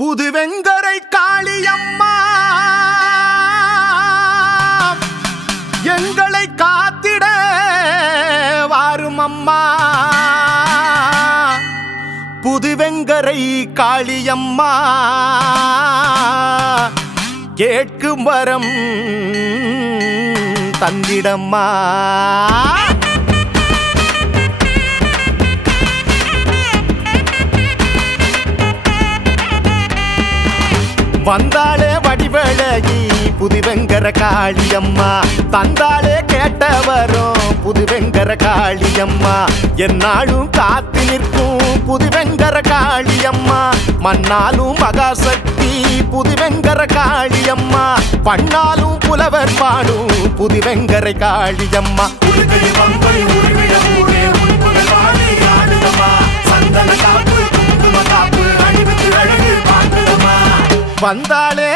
புதுவெங்கரை காளியம்மா. எங்களை காத்திட வாரும் அம்மா புதுவெங்கரை காளியம்மா. கேட்கும் வரம் தந்திடம்மா. வந்தாளே வடிவழகி புதுவெங்கர காளியம்மா. தந்தாளே கேட்டவரும் புதுவெங்கர காளியம்மா. என்னாலும் காத்து நிற்கும் புதுவெங்கர காளியம்மா. மண்ணாலும் மகாசக்தி புதுவெங்கர காளியம்மா. பண்ணாலும் புலவர் பாடும் புதுவெங்கரை காளியம்மா. வந்தாளே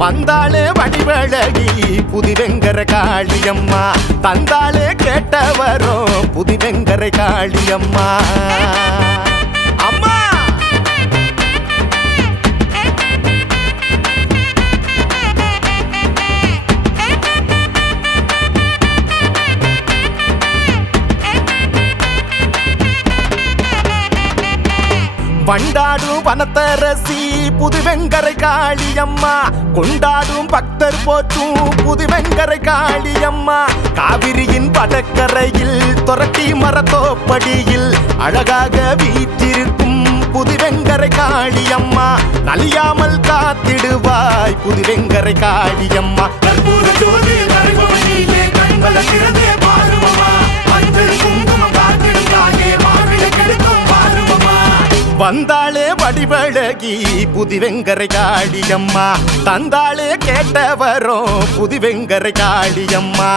வந்தாளே வடிவழகி புதிவெங்கர காளியம்மா. தந்தாளே கேட்டவரோ புதிவெங்கரை காளியம்மா. வண்டாடும் வனத்தரசி புதுவெங்கரை காளியம்மா. கொண்டாடும் பக்தர் போற்றும் புதுவெங்கரை காளியம்மா. காவிரியின் வடக்கரையில் துரட்டி மரத்தோப்படியில் அழகாக வீற்றிருக்கும் புதுவெங்கரை காளியம்மா. நலியாமல் காத்திடுவாய் புதுவெங்கரை காளியம்மா. கற்பூர ஜோதி வந்தாளே வடிவழகி புதிவெங்கரை காளியம்மா தந்தாளே கேட்டவரும் புதிவெங்கரை காளியம்மா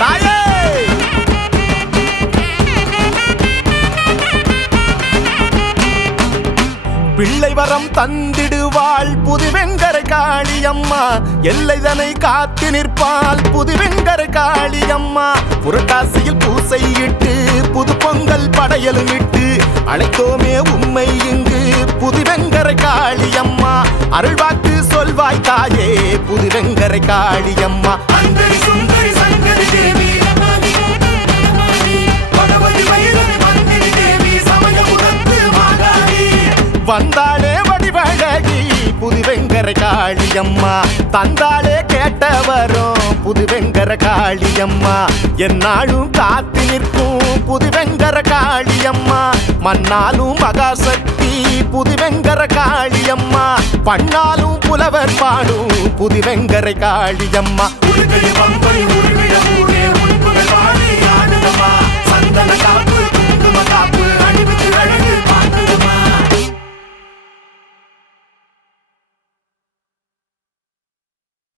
தாயே! பிள்ளை வரம் தந்திடுவாள் புதுவெங்கரை காளியம்மா எல்லைதனை காத்து நிற்பாள் புதுவெங்கரை காளியம்மா புரட்டாசியில் பூசையிட்டு புது பொங்கல் படையலும் இட்டு அழைத்தோமே உண்மை இங்கு. புதுவெங்கரை காளியம்மா அருள்வாக்கு சொல்வாய் தாயே. புதுவெங்கரை காளியம்மா. வந்தாளே வடிவழகி புதுவெங்கர காளியம்மா. தந்தாளே கேட்ட வரும் புதுவெங்கர காளியம்மா. என்னாலும் காத்து காளியம்மா மண்ணாலும் மகாசக்தி புதுவெங்கர காளியம்மா. பண்ணாலும் புலவர் பாடும் புதுவெங்கரை காளியம்மா.